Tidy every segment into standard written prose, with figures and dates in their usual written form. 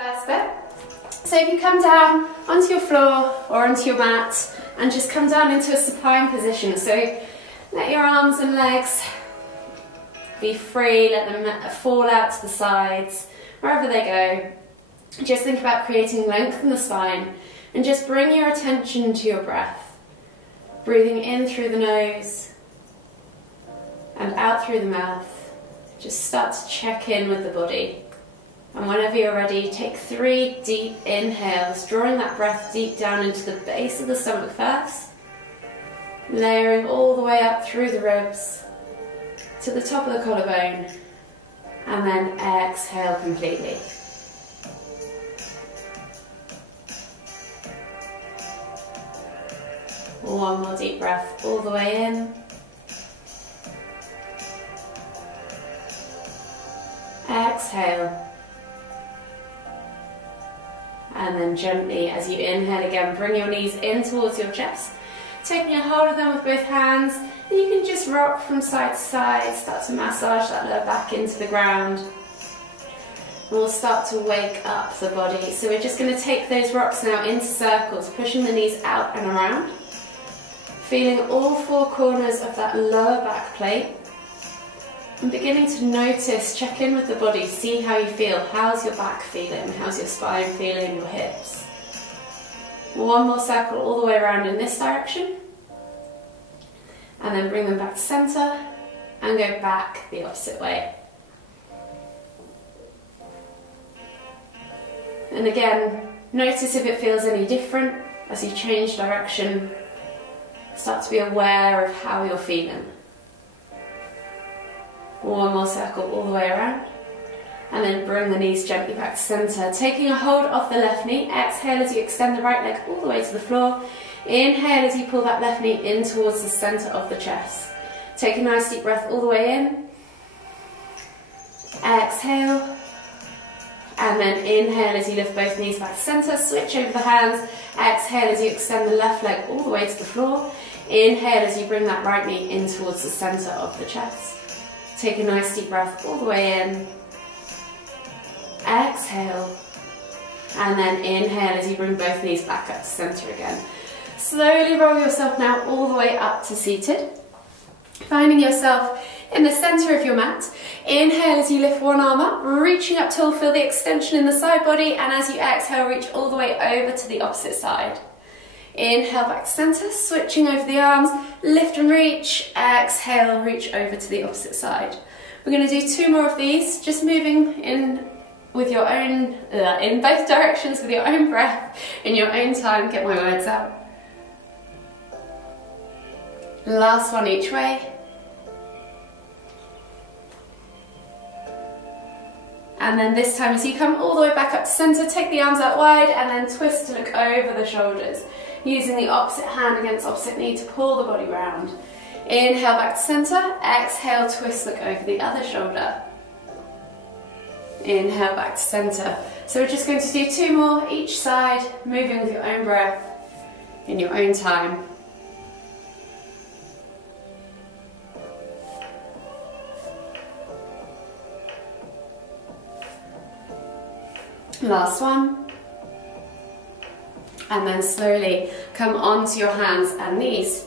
First bit. So if you come down onto your floor or onto your mat and just come down into a supine position. So let your arms and legs be free, let them fall out to the sides, wherever they go. Just think about creating length in the spine and just bring your attention to your breath. Breathing in through the nose and out through the mouth. Just start to check in with the body. And whenever you're ready, take 3 deep inhales, drawing that breath deep down into the base of the stomach first, layering all the way up through the ribs to the top of the collarbone, and then exhale completely. One more deep breath all the way in. Exhale. And then gently, as you inhale again, bring your knees in towards your chest. Taking a hold of them with both hands, and you can just rock from side to side, start to massage that lower back into the ground. And we'll start to wake up the body. So we're just going to take those rocks now into circles, pushing the knees out and around. Feeling all 4 corners of that lower back plate. And beginning to notice, check in with the body, see how you feel. How's your back feeling? How's your spine feeling? Your hips? One more circle all the way around in this direction. And then bring them back to center and go back the opposite way. And again, notice if it feels any different as you change direction. Start to be aware of how you're feeling. One more circle all the way around. And then bring the knees gently back to center. Taking a hold of the left knee. Exhale as you extend the right leg all the way to the floor. Inhale as you pull that left knee in towards the center of the chest. Take a nice deep breath all the way in. Exhale. And then inhale as you lift both knees back to center. Switch over the hands. Exhale as you extend the left leg all the way to the floor. Inhale as you bring that right knee in towards the center of the chest. Take a nice deep breath all the way in. Exhale. And then inhale as you bring both knees back up to center again. Slowly roll yourself now all the way up to seated. Finding yourself in the center of your mat. Inhale as you lift one arm up, reaching up tall, feel the extension in the side body, and as you exhale, reach all the way over to the opposite side. Inhale back to center, switching over the arms, lift and reach, exhale, reach over to the opposite side. We're going to do 2 more of these, just moving in with your own, in both directions with your own breath, in your own time. Get my words out. Last one each way. And then this time as you come all the way back up to center, take the arms out wide and then twist to look over the shoulders. Using the opposite hand against opposite knee to pull the body round. Inhale back to center, exhale, twist, look over the other shoulder. Inhale back to center. So we're just going to do 2 more each side, moving with your own breath, in your own time. Last one. And then slowly come onto your hands and knees.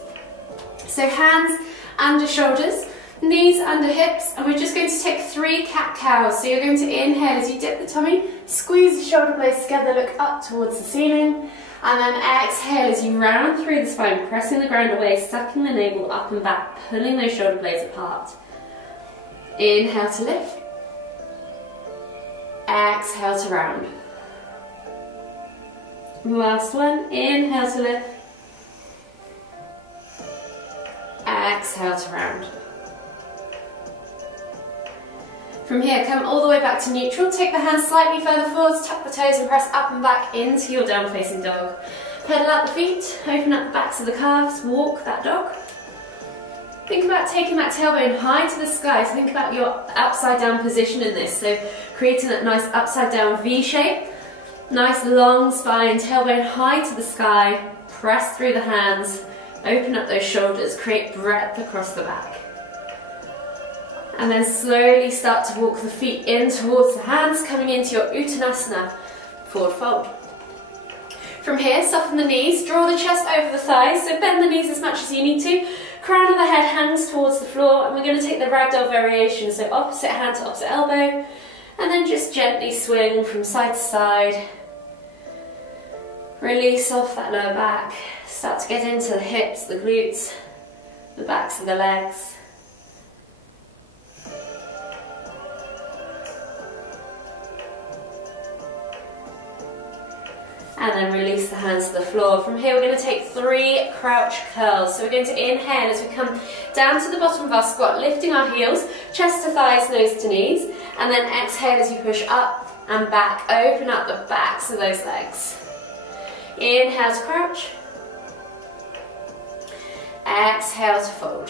So hands under shoulders, knees under hips, and we're just going to take 3 cat-cows. So you're going to inhale as you dip the tummy, squeeze the shoulder blades together, look up towards the ceiling, and then exhale as you round through the spine, pressing the ground away, sucking the navel up and back, pulling those shoulder blades apart. Inhale to lift, exhale to round. Last one, inhale to lift, exhale to round. From here, come all the way back to neutral, take the hands slightly further forwards, tuck the toes and press up and back into your down facing dog. Pedal out the feet, open up the backs of the calves, walk that dog. Think about taking that tailbone high to the sky, so think about your upside down position in this, so creating that nice upside down V shape. Nice long spine, tailbone high to the sky, press through the hands, open up those shoulders, create breadth across the back. And then slowly start to walk the feet in towards the hands, coming into your Uttanasana, forward fold. From here, soften the knees, draw the chest over the thighs, so bend the knees as much as you need to. Crown of the head hangs towards the floor, and we're going to take the ragdoll variation, so opposite hand to opposite elbow, and then just gently swing from side to side. Release off that lower back, start to get into the hips, the glutes, the backs of the legs. And then release the hands to the floor. From here we're going to take 3 crouch curls. So we're going to inhale as we come down to the bottom of our squat, lifting our heels, chest to thighs, nose to knees, and then exhale as you push up and back, open up the backs of those legs. Inhale to crouch, exhale to fold.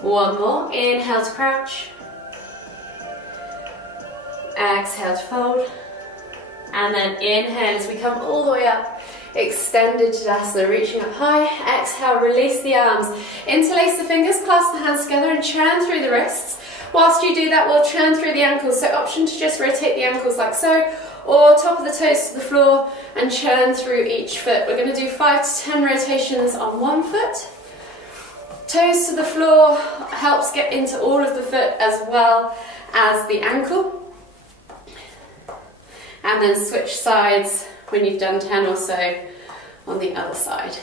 One more, inhale to crouch, exhale to fold. And then inhale as we come all the way up, extended Tadasana, reaching up high. Exhale, release the arms. Interlace the fingers, clasp the hands together and churn through the wrists. Whilst you do that, we'll churn through the ankles. So option to just rotate the ankles like so, or top of the toes to the floor and churn through each foot. We're going to do 5 to 10 rotations on one foot. Toes to the floor helps get into all of the foot as well as the ankle. And then switch sides when you've done 10 or so on the other side.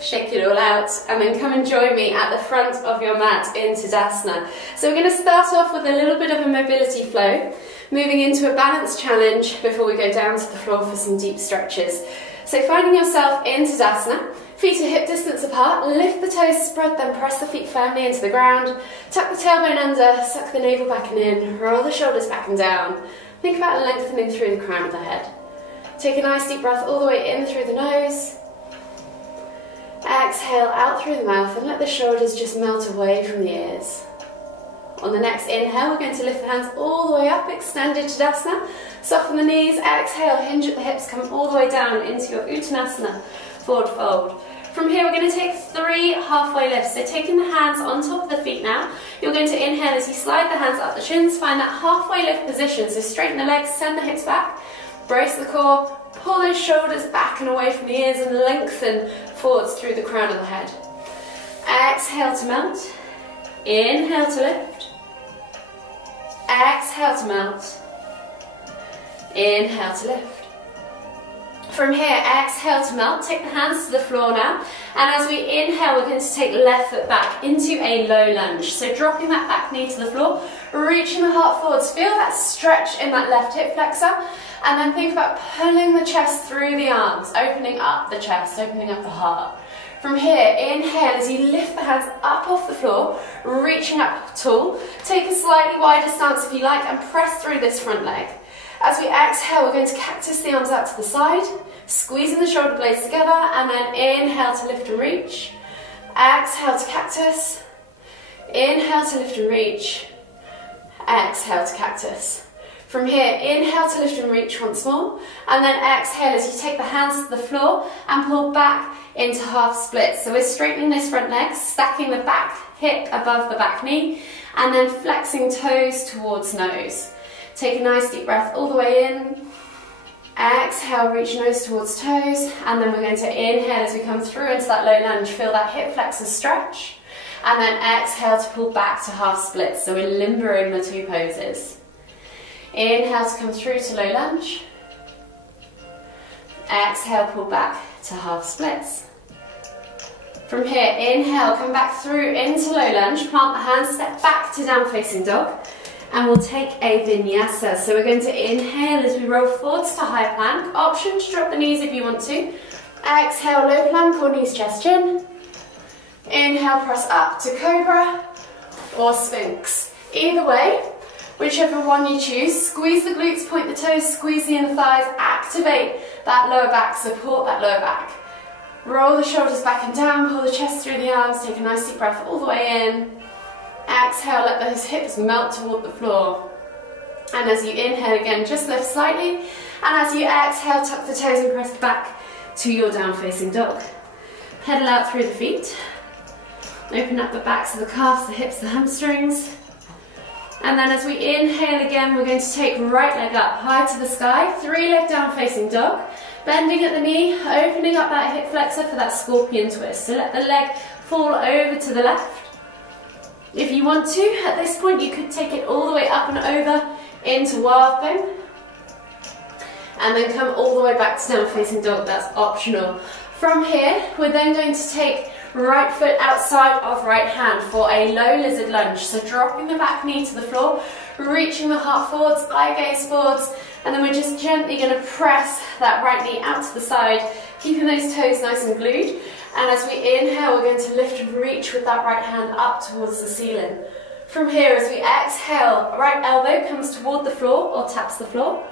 Shake it all out and then come and join me at the front of your mat in Tadasana. So we're going to start off with a little bit of a mobility flow, moving into a balance challenge before we go down to the floor for some deep stretches. So finding yourself in Tadasana, feet are hip distance apart, lift the toes, spread them, press the feet firmly into the ground, tuck the tailbone under, suck the navel back and in, roll the shoulders back and down. Think about lengthening through the crown of the head. Take a nice deep breath all the way in through the nose. Exhale out through the mouth and let the shoulders just melt away from the ears. On the next inhale, we're going to lift the hands all the way up, extended Tadasana. Soften the knees, exhale, hinge at the hips, come all the way down into your Uttanasana, forward fold. From here, we're going to take 3 halfway lifts. So taking the hands on top of the feet now, you're going to inhale as you slide the hands up the shins, find that halfway lift position. So straighten the legs, send the hips back, brace the core, pull those shoulders back and away from the ears and lengthen forwards through the crown of the head. Exhale to melt, inhale to lift, exhale to melt, inhale to lift. From here, exhale to melt, take the hands to the floor now, and as we inhale, we're going to take left foot back into a low lunge. So dropping that back knee to the floor, reaching the heart forwards, feel that stretch in that left hip flexor, and then think about pulling the chest through the arms, opening up the chest, opening up the heart. From here, inhale as you lift the hands up off the floor, reaching up tall. Take a slightly wider stance if you like and press through this front leg. As we exhale, we're going to cactus the arms out to the side, squeezing the shoulder blades together, and then inhale to lift and reach. Exhale to cactus. Inhale to lift and reach. Exhale to cactus. From here, inhale to lift and reach once more, and then exhale as you take the hands to the floor and pull back into half splits. So we're straightening this front leg, stacking the back hip above the back knee, and then flexing toes towards nose. Take a nice deep breath all the way in. Exhale, reach nose towards toes, and then we're going to inhale as we come through into that low lunge. Feel that hip flexor stretch, and then exhale to pull back to half splits. So we're limbering the 2 poses. Inhale to come through to low lunge. Exhale, pull back to half splits. From here, inhale, come back through into low lunge, plant the hands, step back to down facing dog, and we'll take a vinyasa. So we're going to inhale as we roll forwards to high plank. Option to drop the knees if you want to. Exhale, low plank or knees, chest, chin. Inhale, press up to cobra or sphinx. Either way, whichever one you choose, squeeze the glutes, point the toes, squeeze the inner thighs, activate that lower back, support that lower back. Roll the shoulders back and down, pull the chest through the arms, take a nice deep breath all the way in. Exhale, let those hips melt toward the floor. And as you inhale again, just lift slightly. And as you exhale, tuck the toes and press back to your down facing dog. Pedal out through the feet. Open up the backs of the calves, the hips, the hamstrings. And then as we inhale again, we're going to take right leg up, high to the sky, 3 leg down facing dog, bending at the knee, opening up that hip flexor for that scorpion twist. So let the leg fall over to the left. If you want to, at this point, you could take it all the way up and over into wild thing. And then come all the way back to down facing dog, that's optional. From here, we're then going to take right foot outside of right hand for a low lizard lunge. So dropping the back knee to the floor, reaching the heart forwards, eye gaze forwards, and then we're just gently going to press that right knee out to the side, keeping those toes nice and glued. And as we inhale, we're going to lift and reach with that right hand up towards the ceiling. From here, as we exhale, right elbow comes toward the floor or taps the floor.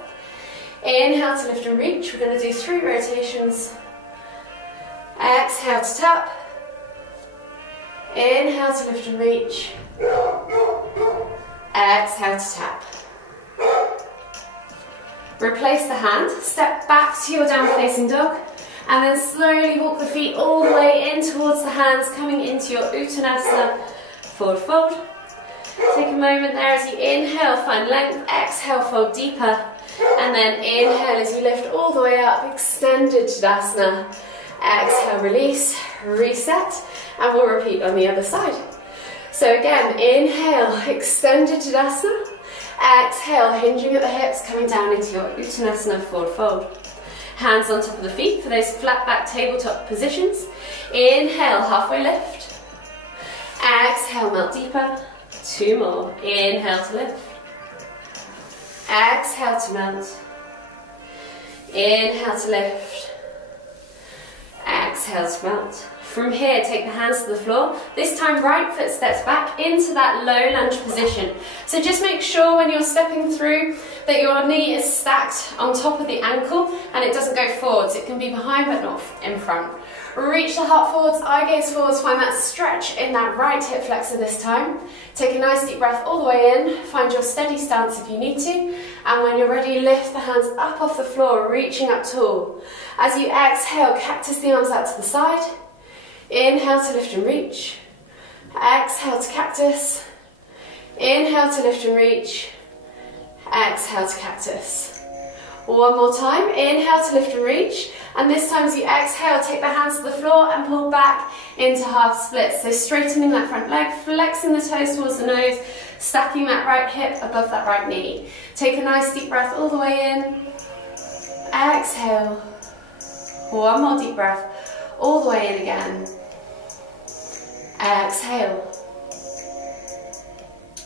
Inhale to lift and reach. We're going to do 3 rotations. Exhale to tap. Inhale to lift and reach. Exhale to tap. Replace the hand, step back to your down facing dog, and then slowly walk the feet all the way in towards the hands, coming into your Uttanasana forward fold. Take a moment there as you inhale, find length, exhale, fold deeper, and then inhale as you lift all the way up, extended Tadasana. Exhale, release, reset, and we'll repeat on the other side. So again, inhale, extended Tadasana. Exhale, hinging at the hips, coming down into your Uttanasana forward fold. Hands on top of the feet for those flat back tabletop positions. Inhale, halfway lift. Exhale, melt deeper. 2 more. Inhale to lift. Exhale to melt. Inhale to lift. Exhale to melt. From here, take the hands to the floor. This time, right foot steps back into that low lunge position. So just make sure when you're stepping through that your knee is stacked on top of the ankle and it doesn't go forwards. It can be behind but not in front. Reach the heart forwards, eye gaze forwards, find that stretch in that right hip flexor this time. Take a nice deep breath all the way in, find your steady stance if you need to, and when you're ready, lift the hands up off the floor, reaching up tall. As you exhale, cactus the arms out to the side. Inhale to lift and reach. Exhale to cactus. Inhale to lift and reach. Exhale to cactus. One more time. Inhale to lift and reach. And this time as you exhale, take the hands to the floor and pull back into half splits. So straightening that front leg, flexing the toes towards the nose, stacking that right hip above that right knee. Take a nice deep breath all the way in. Exhale. One more deep breath. All the way in again. Exhale.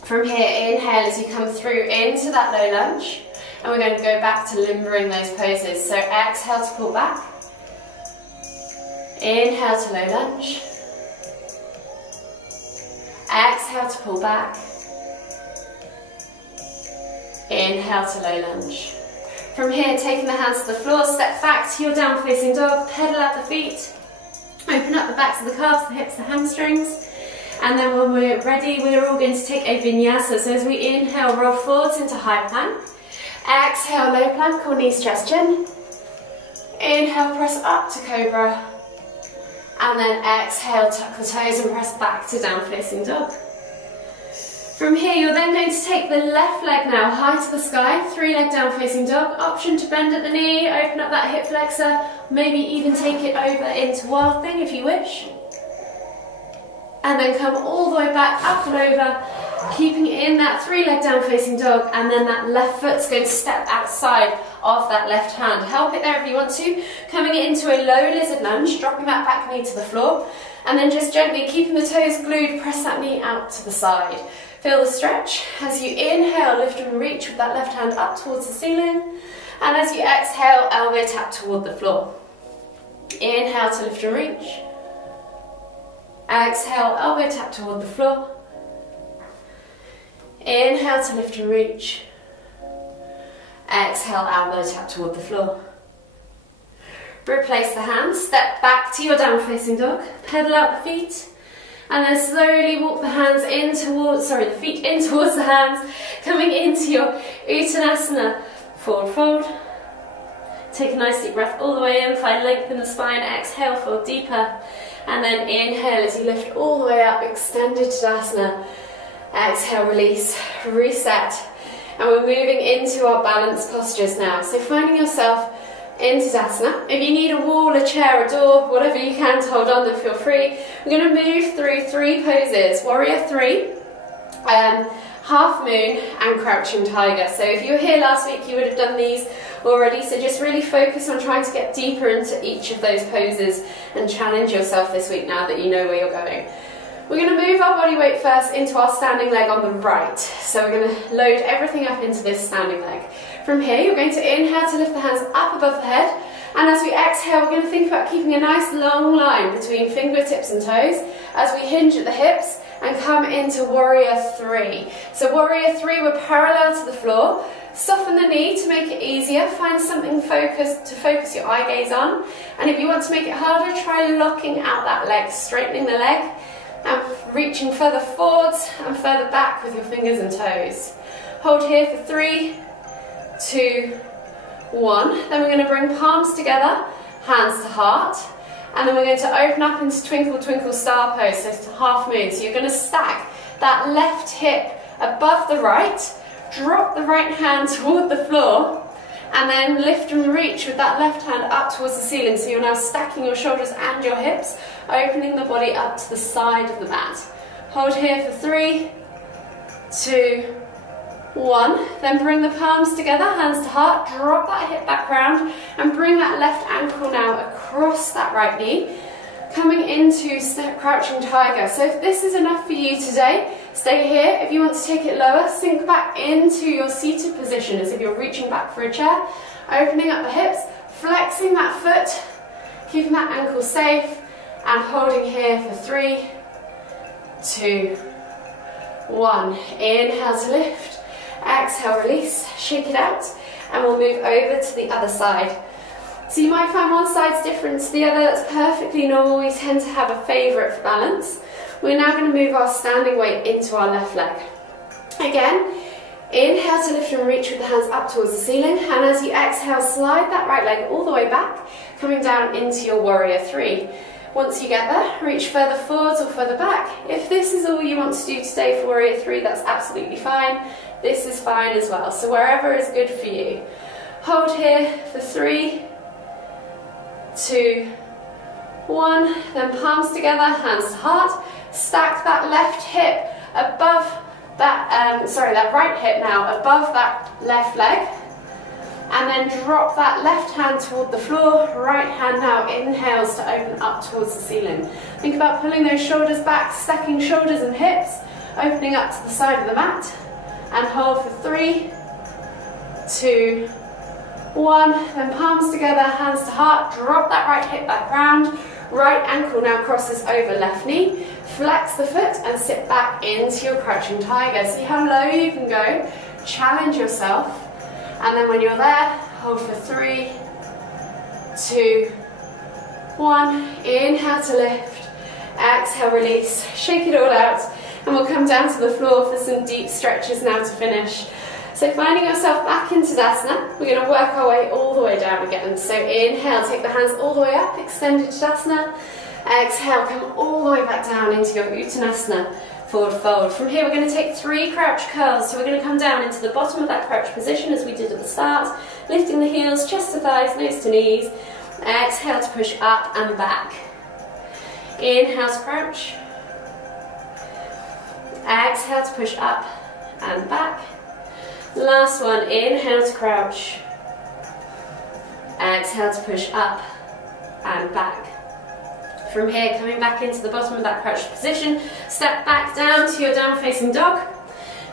From here, inhale as you come through into that low lunge. And we're going to go back to limbering those poses. So exhale to pull back. Inhale to low lunge. Exhale to pull back. Inhale to low lunge. From here, taking the hands to the floor, step back to your down facing dog, pedal out the feet, open up the backs of the calves, the hips, the hamstrings. And then when we're ready, we're all going to take a vinyasa. So as we inhale, roll forwards into high plank. Exhale, low plank or knee stretch chin. Inhale, press up to cobra. And then exhale, tuck the toes and press back to down facing dog. From here, you're then going to take the left leg now high to the sky, 3 leg down facing dog. Option to bend at the knee, open up that hip flexor, maybe even take it over into wild thing if you wish. And then come all the way back, up and over, keeping in that 3 leg down facing dog, and then that left foot's going to step outside of that left hand. Help it there if you want to. Coming into a low lizard lunge, dropping that back knee to the floor, and then just gently keeping the toes glued, press that knee out to the side. Feel the stretch. As you inhale, lift and reach with that left hand up towards the ceiling, and as you exhale, elbow tap toward the floor. Inhale to lift and reach. Exhale, elbow tap toward the floor. Inhale to lift and reach. Exhale, elbow tap toward the floor. Replace the hands, step back to your down facing dog, pedal out the feet, and then slowly walk the hands in towards, the feet in towards the hands, coming into your Uttanasana forward fold. Take a nice deep breath all the way in, find length in the spine, exhale, fold deeper, and then inhale as you lift all the way up, extended Tadasana. Exhale, release, reset. And we're moving into our balanced postures now. So finding yourself in Tadasana. If you need a wall, a chair, a door, whatever you can to hold on, then feel free. We're going to move through 3 poses. Warrior 3, half moon and crouching tiger. So if you were here last week, you would have done these already. So just really focus on trying to get deeper into each of those poses and challenge yourself this week now that you know where you're going. We're going to move our body weight first into our standing leg on the right. So we're going to load everything up into this standing leg. From here, you're going to inhale to lift the hands up above the head. And as we exhale, we're going to think about keeping a nice long line between fingertips and toes as we hinge at the hips and come into warrior 3. So warrior 3, we're parallel to the floor. Soften the knee to make it easier. Find something focused to focus your eye gaze on. And if you want to make it harder, try locking out that leg, straightening the leg, and reaching further forwards and further back with your fingers and toes. Hold here for 3, 2, 1. Then we're going to bring palms together, hands to heart. And then we're going to open up into twinkle twinkle star pose, so to half moon. So you're going to stack that left hip above the right, drop the right hand toward the floor, and then lift and reach with that left hand up towards the ceiling. So you're now stacking your shoulders and your hips, opening the body up to the side of the mat. Hold here for 3, 2, 1. Then bring the palms together, hands to heart, drop that hip back round, and bring that left ankle now across that right knee, coming into crouching tiger. So if this is enough for you today, stay here. If you want to take it lower, sink back into your seated position as if you're reaching back for a chair, opening up the hips, flexing that foot, keeping that ankle safe, and holding here for 3, 2, 1. Inhale to lift, exhale, release, shake it out, and we'll move over to the other side. So you might find one side's different to the other. That's perfectly normal. We tend to have a favourite for balance. We're now going to move our standing weight into our left leg. Again, inhale to lift and reach with the hands up towards the ceiling, and as you exhale, slide that right leg all the way back, coming down into your warrior 3. Once you get there, reach further forwards or further back. If this is all you want to do today for warrior 3, that's absolutely fine. This is fine as well, so wherever is good for you. Hold here for 3, 2, 1, then palms together, hands to heart. Stack that left hip above that, that right hip now above that left leg. And then drop that left hand toward the floor, right hand now inhales to open up towards the ceiling. Think about pulling those shoulders back, stacking shoulders and hips, opening up to the side of the mat. And hold for 3, 2, 1, then palms together, hands to heart, drop that right hip back round, right ankle now crosses over left knee, flex the foot and sit back into your crouching tiger. See how low you can go, challenge yourself, and then when you're there, hold for 3, 2, 1, inhale to lift, exhale, release, shake it all out, and we'll come down to the floor for some deep stretches now to finish. So finding yourself back into Tadasana, we're going to work our way all the way down again. So inhale, take the hands all the way up, extended Tadasana. Exhale, come all the way back down into your Uttanasana, forward fold. From here we're going to take 3 crouch curls. So we're going to come down into the bottom of that crouch position as we did at the start, lifting the heels, chest to thighs, nose to knees. Exhale to push up and back. Inhale to crouch. Exhale to push up and back. Last one, inhale to crouch. Exhale to push up and back. From here, coming back into the bottom of that crouched position, step back down to your down facing dog,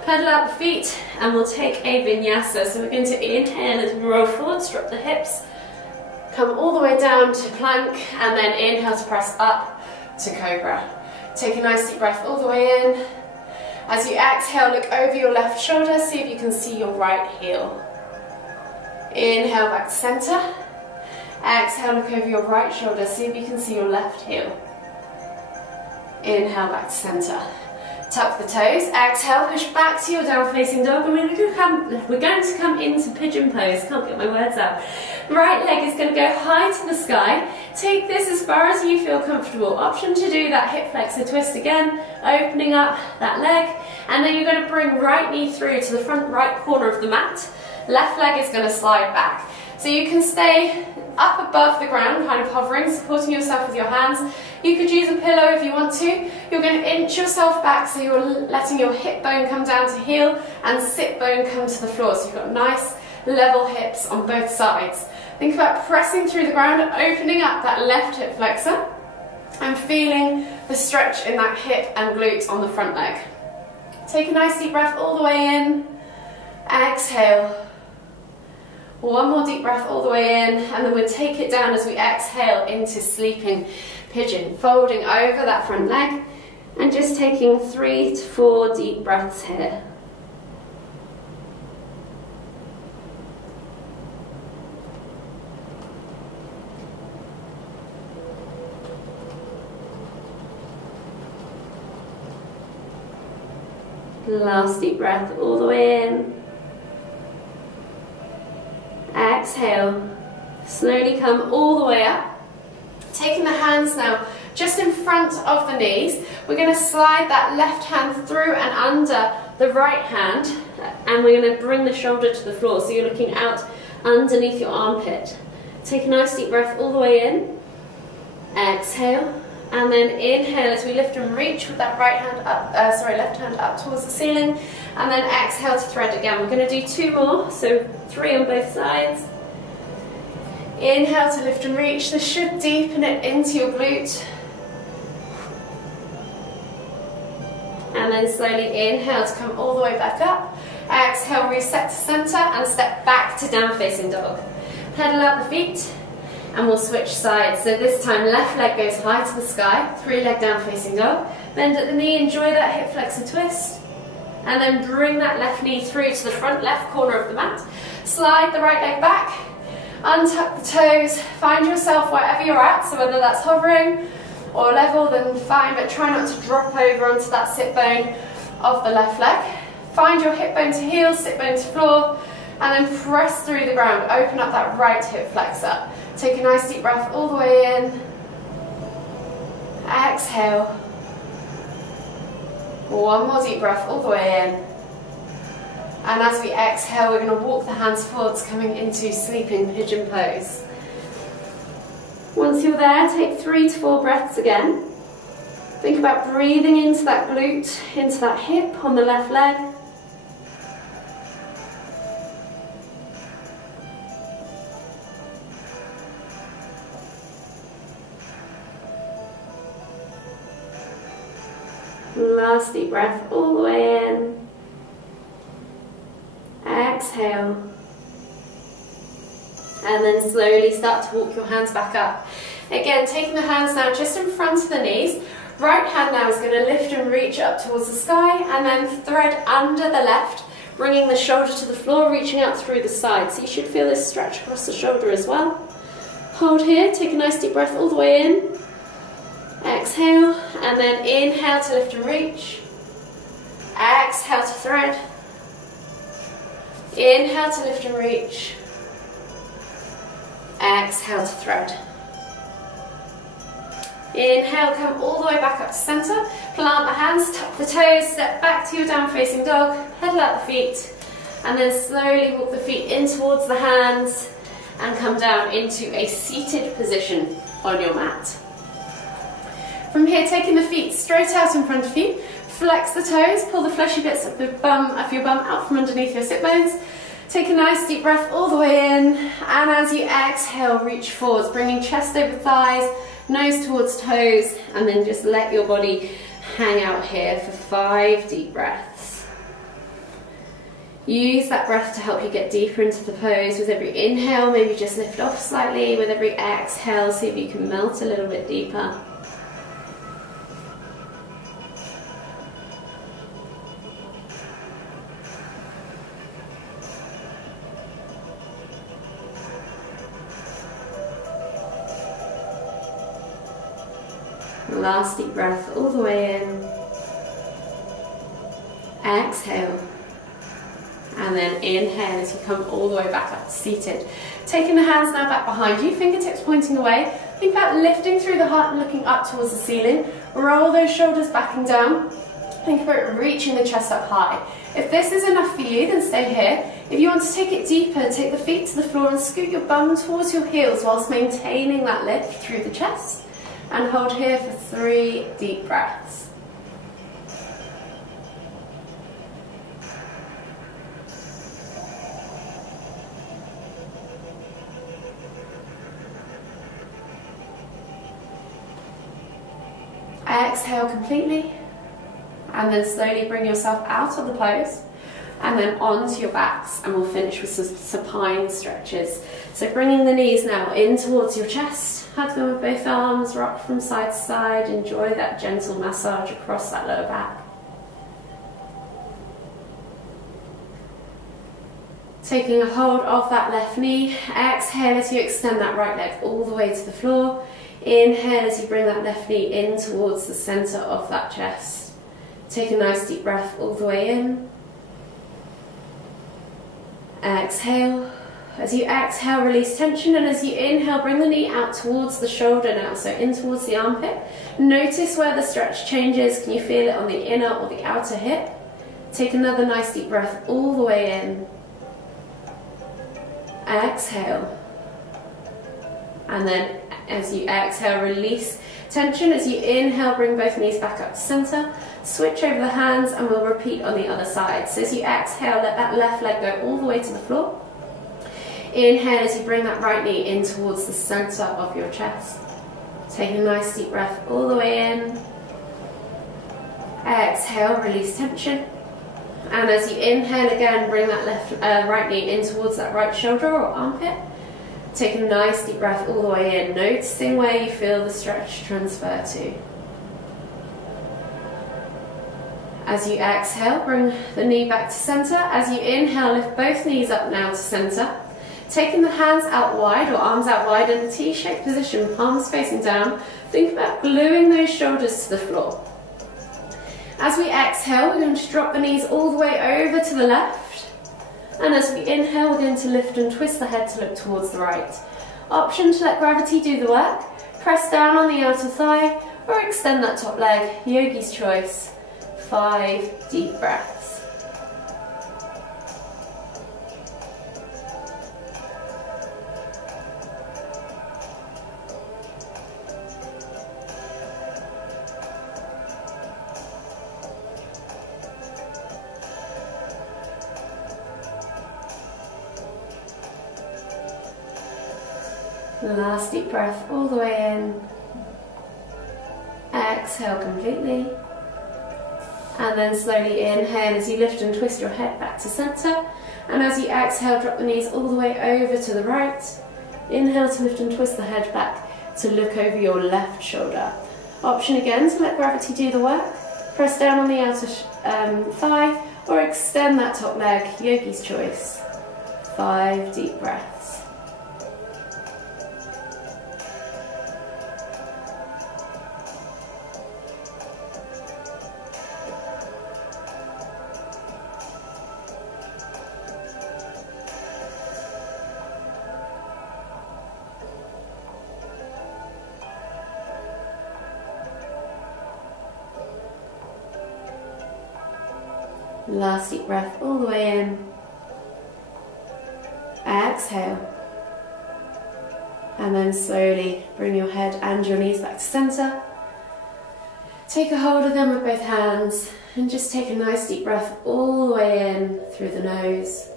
pedal out the feet, and we'll take a vinyasa. So we're going to inhale as we roll forwards, drop the hips, come all the way down to plank, and then inhale to press up to cobra. Take a nice deep breath all the way in. As you exhale, look over your left shoulder, see if you can see your right heel. Inhale back to center. Exhale, look over your right shoulder, see if you can see your left heel. Inhale back to center. Tuck the toes, exhale, push back to your down facing dog, and we're going to come into pigeon pose. Can't get my words out. Right leg is going to go high to the sky. Take this as far as you feel comfortable. Option to do that hip flexor twist again, opening up that leg, and then you're going to bring right knee through to the front right corner of the mat. Left leg is going to slide back. So you can stay up above the ground, kind of hovering, supporting yourself with your hands. You could use a pillow if you want to. You're going to inch yourself back so you're letting your hip bone come down to heel and sit bone come to the floor. So you've got nice level hips on both sides. Think about pressing through the ground, opening up that left hip flexor and feeling the stretch in that hip and glute on the front leg. Take a nice deep breath all the way in. Exhale. One more deep breath all the way in, and then we'll take it down as we exhale into sleeping pigeon, folding over that front leg and just taking 3 to 4 deep breaths here. Last deep breath all the way in. Exhale, slowly come all the way up. Taking the hands now just in front of the knees, we're going to slide that left hand through and under the right hand, and we're going to bring the shoulder to the floor, so you're looking out underneath your armpit. Take a nice deep breath all the way in. Exhale, and then inhale as we lift and reach with that left hand up towards the ceiling, and then exhale to thread again. We're going to do 2 more, so 3 on both sides. Inhale to lift and reach. This should deepen it into your glute. And then slowly inhale to come all the way back up. Exhale, reset to center and step back to down facing dog. Pedal out the feet and we'll switch sides. So this time left leg goes high to the sky, 3 leg down facing dog. Bend at the knee, enjoy that hip flexor twist. And then bring that left knee through to the front left corner of the mat. Slide the right leg back, untuck the toes, find yourself wherever you're at, so whether that's hovering or level, then fine, but try not to drop over onto that sit bone of the left leg. Find your hip bone to heel, sit bone to floor, and then press through the ground. Open up that right hip flexor. Take a nice deep breath all the way in. Exhale. One more deep breath all the way in. And as we exhale, we're going to walk the hands forwards, coming into sleeping pigeon pose. Once you're there, take 3 to 4 breaths again. Think about breathing into that glute, into that hip on the left leg. Last deep breath all the way in. Exhale. And then slowly start to walk your hands back up. Again, taking the hands now just in front of the knees. Right hand now is going to lift and reach up towards the sky, and then thread under the left, bringing the shoulder to the floor, reaching out through the side. So you should feel this stretch across the shoulder as well. Hold here, take a nice deep breath all the way in. Exhale, and then inhale to lift and reach. Exhale to thread. Inhale to lift and reach. Exhale to thread. Inhale, come all the way back up to center. Plant the hands, tuck the toes, step back to your down facing dog, pedal out the feet, and then slowly walk the feet in towards the hands and come down into a seated position on your mat. From here, taking the feet straight out in front of you, flex the toes, pull the fleshy bits of your bum out from underneath your sit bones. Take a nice deep breath all the way in, and as you exhale, reach forwards, bringing chest over thighs, nose towards toes, and then just let your body hang out here for 5 deep breaths. Use that breath to help you get deeper into the pose. With every inhale, maybe just lift off slightly. With every exhale, see if you can melt a little bit deeper. Last deep breath all the way in. Exhale. And then inhale as you come all the way back up to seated. Taking the hands now back behind you, fingertips pointing away. Think about lifting through the heart and looking up towards the ceiling. Roll those shoulders back and down. Think about reaching the chest up high. If this is enough for you, then stay here. If you want to take it deeper, take the feet to the floor and scoot your bum towards your heels whilst maintaining that lift through the chest. And hold here for 3 deep breaths. Exhale completely, and then slowly bring yourself out of the pose and then onto your backs, and we'll finish with some supine stretches. So bringing the knees now in towards your chest, hug them with both arms, rock from side to side, enjoy that gentle massage across that lower back. Taking a hold of that left knee, exhale as you extend that right leg all the way to the floor. Inhale as you bring that left knee in towards the centre of that chest. Take a nice deep breath all the way in. Exhale. As you exhale, release tension, and as you inhale, bring the knee out towards the shoulder now, so in towards the armpit. Notice where the stretch changes. Can you feel it on the inner or the outer hip? Take another nice deep breath all the way in. Exhale. And then as you exhale, release tension. As you inhale, bring both knees back up to center. Switch over the hands and we'll repeat on the other side. So as you exhale, let that left leg go all the way to the floor. Inhale as you bring that right knee in towards the center of your chest. Take a nice deep breath all the way in. Exhale, release tension. And as you inhale again, bring that right knee in towards that right shoulder or armpit. Take a nice deep breath all the way in, noticing where you feel the stretch transfer to. As you exhale, bring the knee back to center. As you inhale, lift both knees up now to center. Taking the hands out wide or arms out wide in a T-shaped position, palms facing down. Think about gluing those shoulders to the floor. As we exhale, we're going to drop the knees all the way over to the left. And as we inhale, we're going to lift and twist the head to look towards the right. Option to let gravity do the work. Press down on the outer thigh or extend that top leg. Yogi's choice. 5 deep breaths. Last deep breath all the way in. Exhale completely. And then slowly inhale as you lift and twist your head back to center. And as you exhale, drop the knees all the way over to the right. Inhale to lift and twist the head back to look over your left shoulder. Option again to let gravity do the work. Press down on the outer thigh or extend that top leg. Yogi's choice. 5 deep breaths. Last deep breath all the way in. Exhale. And then slowly bring your head and your knees back to center. Take a hold of them with both hands and just take a nice deep breath all the way in through the nose.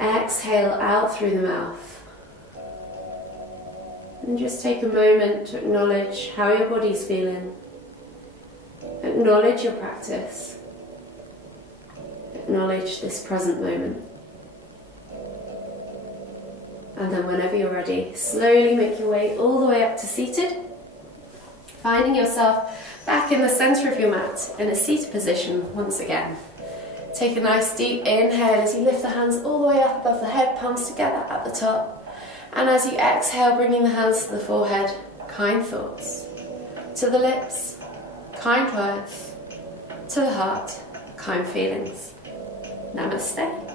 Exhale out through the mouth. And just take a moment to acknowledge how your body's feeling. Acknowledge your practice. Acknowledge this present moment. And then whenever you're ready, slowly make your way all the way up to seated. Finding yourself back in the center of your mat in a seated position once again. Take a nice deep inhale as you lift the hands all the way up above the head, palms together at the top. And as you exhale, bringing the hands to the forehead, kind thoughts. To the lips, kind words. to the heart, kind feelings. Namaste.